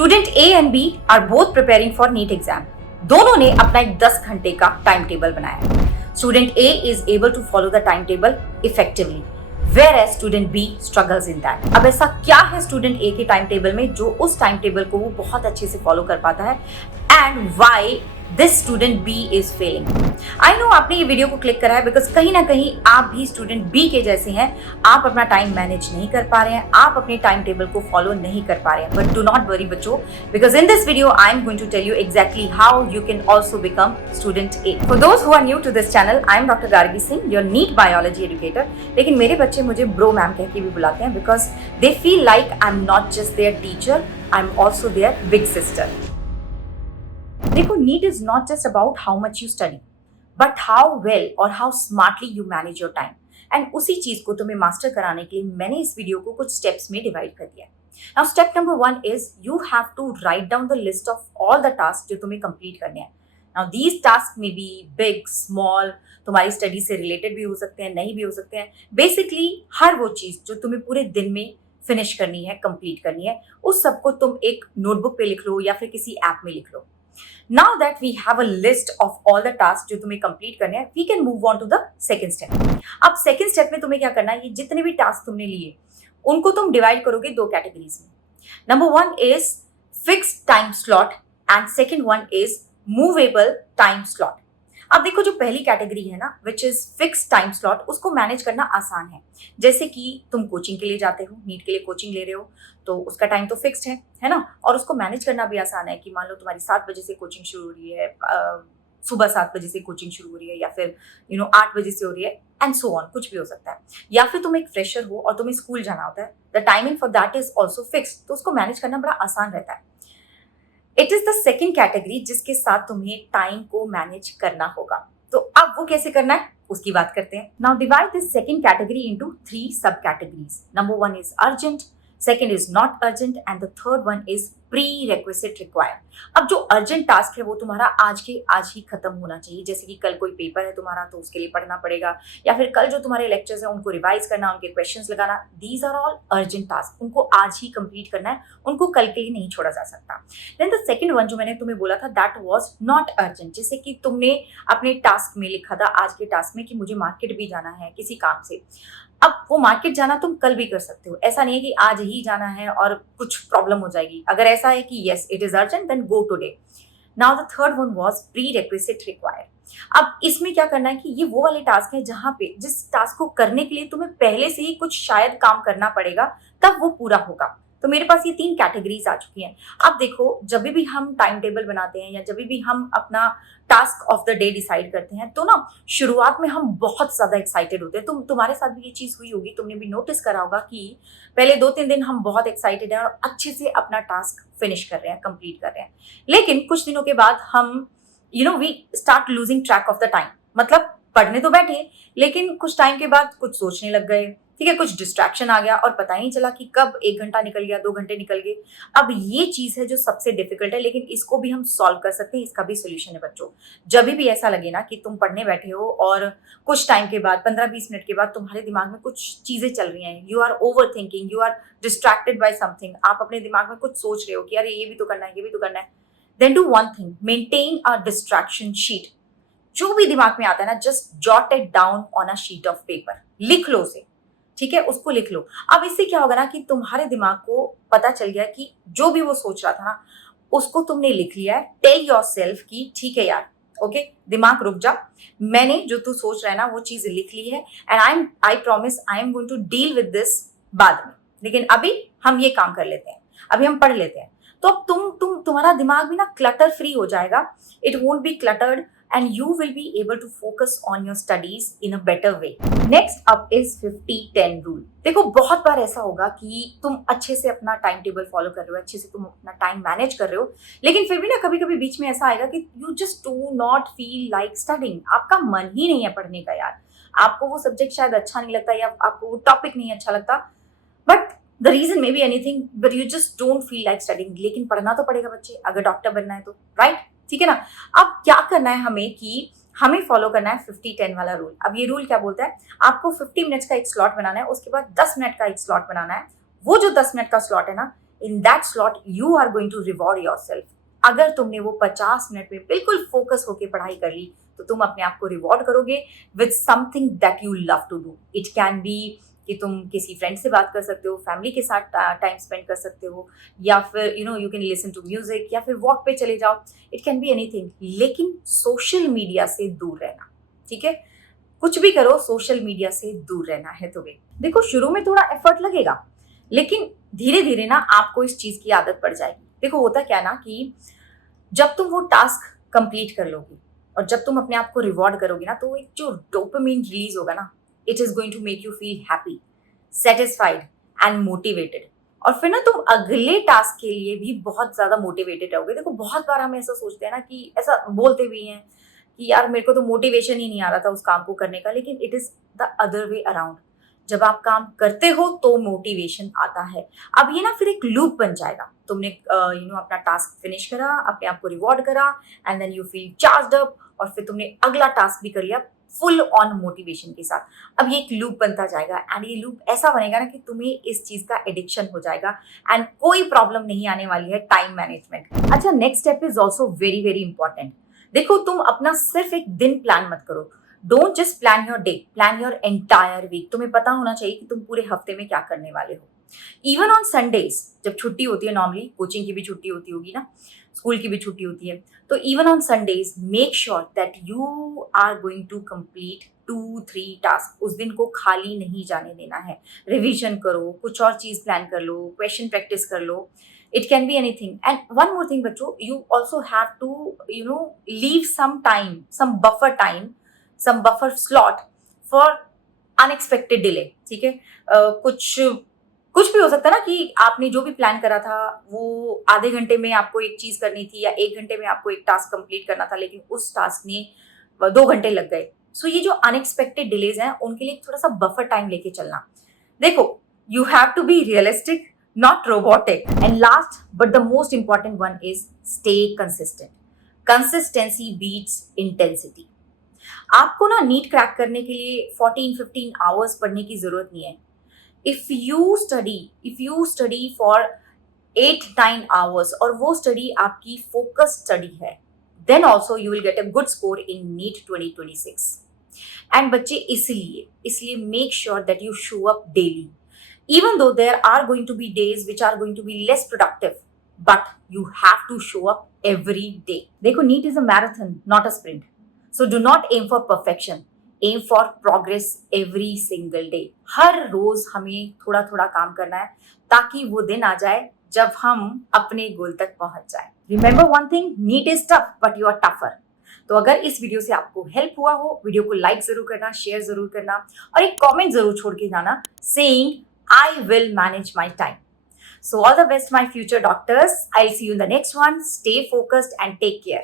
Student A and B are both preparing for NEET exam. दोनों ने अपना एक 10 घंटे का टाइम टेबल बनाया है। Student A is able to follow the time table effectively, whereas student B struggles in that। अब ऐसा क्या है स्टूडेंट ए के टाइम टेबल में जो उस टाइम टेबल को वो बहुत अच्छे से फॉलो कर पाता है, and why this student B is failing. I know आपने ये वीडियो को क्लिक करा है बिकॉज कहीं ना कहीं आप भी स्टूडेंट बी के जैसे हैं। आप अपना टाइम मैनेज नहीं कर पा रहे हैं, आप अपने टाइम टेबल को फॉलो नहीं कर पा रहे हैं। बट डू नॉट वरी बच्चों, because in this video I am going to tell you exactly how you can also become student A. For those who are new to this channel, I am doctor Gargi Singh, your NEET biology educator. लेकिन मेरे बच्चे मुझे bro ma'am कह के भी बुलाते हैं because they feel like I am not just their teacher, I am also their big sister. देखो, NEET is not just about how much you study but how well और how smartly you manage your time. And उसी चीज को तुम्हें master कराने के लिए मैंने इस वीडियो को कुछ स्टेप्स में डिवाइड कर दिया है। Now step number 1 is you have to write down the list of all the task जो तुम्हें कंप्लीट करने हैं। नाउ दीज टास्क में बी बिग स्मॉल, तुम्हारी स्टडी से रिलेटेड भी हो सकते हैं, नहीं भी हो सकते हैं। बेसिकली हर वो चीज जो तुम्हें पूरे दिन में फिनिश करनी है, कंप्लीट करनी है, उस सबको तुम एक नोटबुक पे लिख लो या फिर किसी ऐप में लिख लो। Now that we have a list of all the tasks जो तुम्हें कंप्लीट करने हैं, we can move on to the second step। अब सेकंड स्टेप में तुम्हें क्या करना है, ये जितने भी टास्क तुमने लिए उनको तुम डिवाइड करोगे 2 कैटेगरीज में। Number 1 is fixed time slot and second one is movable time slot. अब देखो, जो पहली कैटेगरी है ना, which is fixed time slot, उसको मैनेज करना आसान है। जैसे कि तुम कोचिंग के लिए जाते हो, नीट के लिए कोचिंग ले रहे हो, तो उसका टाइम तो फिक्स्ड है ना, और उसको मैनेज करना भी आसान है कि मान लो तुम्हारी 7 बजे से कोचिंग शुरू हो रही है, सुबह 7 बजे से कोचिंग शुरू हो रही है, या फिर 8 बजे से हो रही है, एंड सो ऑन, कुछ भी हो सकता है। या फिर तुम एक फ्रेशर हो और तुम्हें स्कूल जाना होता है, the timing for that is also fixed, तो उसको मैनेज करना बड़ा आसान रहता है। It is the second category जिसके साथ तुम्हें टाइम को मैनेज करना होगा। तो अब वो कैसे करना है उसकी बात करते हैं। Now divide this second category into 3 सब categories. Number 1 is urgent, second is not urgent and the third one is pre requisite required. अब जो अर्जेंट टास्क है वो तुम्हारा आज के आज ही खत्म होना चाहिए। जैसे कि कल कोई पेपर है तुम्हारा तो उसके लिए पढ़ना पड़ेगा, या फिर कल जो तुम्हारे लेक्चर्स हैं उनको रिवाइज करना, उनके क्वेश्चंस लगाना, these are all urgent task. उनको आज ही कंप्लीट करना है, उनको कल के लिए नहीं छोड़ा जा सकता। देन द सेकंड वन जो मैंने तुम्हें बोला था, दैट वाज नॉट अर्जेंट। जैसे कि तुमने अपने टास्क में लिखा था, आज के टास्क में, कि मुझे मार्केट भी जाना है किसी काम से। अब वो मार्केट जाना तुम कल भी कर सकते हो, ऐसा नहीं है कि आज ही जाना है और कुछ प्रॉब्लम हो जाएगी। अगर ऐसा है कि yes it is urgent, then go today. Now the third one was prerequisite required. अब इसमें क्या करना है कि ये वो वाले टास्क है जहां पे जिस टास्क को करने के लिए तुम्हें पहले से ही कुछ शायद काम करना पड़ेगा, तब वो पूरा होगा। तो मेरे पास ये 3 कैटेगरीज आ चुकी हैं। अब देखो, जब भी हम टाइम टेबल बनाते हैं या जब भी हम अपना task of the day decide करते हैं, तो ना शुरुआत में हम बहुत ज्यादा एक्साइटेड होते हैं। तुम्हारे साथ भी ये चीज हुई होगी, तुमने भी नोटिस करा होगा कि पहले 2-3 दिन हम बहुत एक्साइटेड हैं और अच्छे से अपना टास्क फिनिश कर रहे हैं, कंप्लीट कर रहे हैं। लेकिन कुछ दिनों के बाद हम we start losing track of the time. मतलब पढ़ने तो बैठे, लेकिन कुछ टाइम के बाद कुछ सोचने लग गए, ठीक है, कुछ डिस्ट्रैक्शन आ गया और पता ही नहीं चला कि कब 1 घंटा निकल गया, 2 घंटे निकल गए। अब ये चीज है जो सबसे डिफिकल्ट है, लेकिन इसको भी हम सॉल्व कर सकते हैं, इसका भी सोल्यूशन है बच्चों। जब भी ऐसा लगे ना कि तुम पढ़ने बैठे हो और कुछ टाइम के बाद, 15-20 मिनट के बाद, तुम्हारे दिमाग में कुछ चीजें चल रही हैं, you are overthinking, you are distracted by something, आप अपने दिमाग में कुछ सोच रहे हो कि अरे ये भी तो करना है, ये भी तो करना है, then do one thing, maintain a distraction sheet. जो भी दिमाग में आता है ना, just jot it down on a sheet of paper, लिख लो उसे, ठीक है, उसको लिख लो। अब इससे क्या होगा ना कि तुम्हारे दिमाग को पता चल गया कि जो भी वो सोच रहा था ना, उसको तुमने लिख लिया है। टेल योरसेल्फ कि ठीक है यार, ओके, दिमाग रुक जा, मैंने जो तू सोच रहा है ना वो चीज लिख ली है, and I promise I am going to deal with this बाद में, लेकिन अभी हम ये काम कर लेते हैं, अभी हम पढ़ लेते हैं। तो अब तुम्हारा दिमाग भी ना क्लटर फ्री हो जाएगा, it won't be cluttered and you will be able to focus on your studies in a better way. Next up is 50-10 rule. देखो, बहुत बार ऐसा होगा कि तुम अच्छे से अपना टाइम टेबल फॉलो कर रहे हो, अच्छे से तुम अपना टाइम मैनेज कर रहे हो, लेकिन फिर भी ना कभी कभी बीच में ऐसा आएगा कि you just do not feel like studying। आपका मन ही नहीं है पढ़ने का यार, आपको वो सब्जेक्ट शायद अच्छा नहीं लगता या आपको वो टॉपिक नहीं अच्छा लगता, but the reason may be anything, but you just don't feel like studying. लेकिन पढ़ना तो पड़ेगा बच्चे, अगर डॉक्टर बनना है तो, राइट? ठीक है ना। अब क्या करना है हमें कि हमें फॉलो करना है 50-10 वाला रूल। अब ये रूल क्या बोलता है, आपको 50 मिनट्स का एक स्लॉट बनाना है, उसके बाद 10 मिनट का एक स्लॉट बनाना है। वो जो 10 मिनट का स्लॉट है ना, in that slot you are going to reward yourself. अगर तुमने वो 50 मिनट में बिल्कुल फोकस होकर पढ़ाई कर ली तो तुम अपने आप को रिवॉर्ड करोगे with something that you love to do. It can be कि तुम किसी फ्रेंड से बात कर सकते हो, फैमिली के साथ टाइम स्पेंड कर सकते हो, या फिर you can listen to music, या फिर वॉक पे चले जाओ। इट कैन बी एनीथिंग, लेकिन सोशल मीडिया से दूर रहना, ठीक है? कुछ भी करो, सोशल मीडिया से दूर रहना है तुम्हें। देखो, शुरू में थोड़ा एफर्ट लगेगा, लेकिन धीरे धीरे ना आपको इस चीज की आदत पड़ जाएगी। देखो, होता क्या ना कि जब तुम वो टास्क कंप्लीट कर लोगी और जब तुम अपने आप को रिवॉर्ड करोगी ना, तो एक जो डोपामिन रिलीज होगा ना, it is going to make you feel happy, satisfied and motivated. और फिर ना तुम अगले टास्क के लिए भी बहुत ज्यादा मोटिवेटेड रहोगे। देखो, बहुत बार हम ऐसा सोचते हैं ना, कि ऐसा बोलते भी हैं कि यार मेरे को तो मोटिवेशन ही नहीं आ रहा था उस काम को करने का, लेकिन it is the other way around. जब आप काम करते हो तो मोटिवेशन आता है। अब ये ना फिर एक लूप बन जाएगा। तुमने अपना टास्क फिनिश करा, अपने आप को रिवॉर्ड करा, and then you feel charged up, और फिर तुमने अगला टास्क भी कर लिया फुल ऑन मोटिवेशन के साथ। अब ये एक लूप बनता जाएगा, एंड ये लूप ऐसा बनेगा ना कि तुम्हें इस चीज का एडिक्शन हो जाएगा, एंड कोई प्रॉब्लम नहीं आने वाली है टाइम मैनेजमेंट। अच्छा, next step is also very very important. देखो, तुम अपना सिर्फ एक दिन प्लान मत करो। Don't just plan your day, plan your entire week. तुम्हें पता होना चाहिए कि तुम पूरे हफ्ते में क्या करने वाले हो। इवन ऑन संडेज, जब छुट्टी होती है, नॉर्मली कोचिंग की भी छुट्टी होती होगी ना, स्कूल की भी छुट्टी होती है, तो even on Sundays make sure that you are going to complete 2-3 task. उस दिन को खाली नहीं जाने देना है। रिवीजन करो, कुछ और चीज प्लान कर लो, क्वेश्चन प्रैक्टिस कर लो। It can be anything. And one more thing, बच्चों, you also have to, leave some time, some buffer slot for unexpected delay. ठीक है? कुछ भी हो सकता है ना, कि आपने जो भी प्लान करा था वो आधे घंटे में आपको एक चीज करनी थी, या 1 घंटे में आपको एक टास्क कंप्लीट करना था, लेकिन उस टास्क में 2 घंटे लग गए। सो ये जो अनएक्सपेक्टेड डिलेज हैं, उनके लिए थोड़ा सा बफर टाइम लेके चलना। देखो, you have to be realistic, not robotic. And last but the most important one is stay consistent. Consistency beats intensity. आपको ना नीट क्रैक करने के लिए 14-15 आवर्स पढ़ने की जरूरत नहीं है। If you study for 8-9 hours और वो स्टडी आपकी फोकस स्टडी है, then also you will get a good score in NEET 2026. And बच्चे, इसलिए make sure that you show up daily. Even though there are going to be days which are going to be less productive, but you have to show up every day. देखो, NEET is a marathon, not a sprint. So do not aim for perfection. Aim for progress every single day. हर रोज हमें थोड़ा थोड़ा काम करना है, ताकि वो दिन आ जाए जब हम अपने गोल तक पहुंच जाए. Remember one thing, NEET is tough, but you are tougher. तो अगर इस वीडियो से आपको हेल्प हुआ हो, वीडियो को लाइक जरूर करना, शेयर जरूर करना, और एक कमेंट जरूर छोड़ के जाना saying I will manage my time. So all the best, my future doctors. I'll see you in the next one. Stay focused and take care.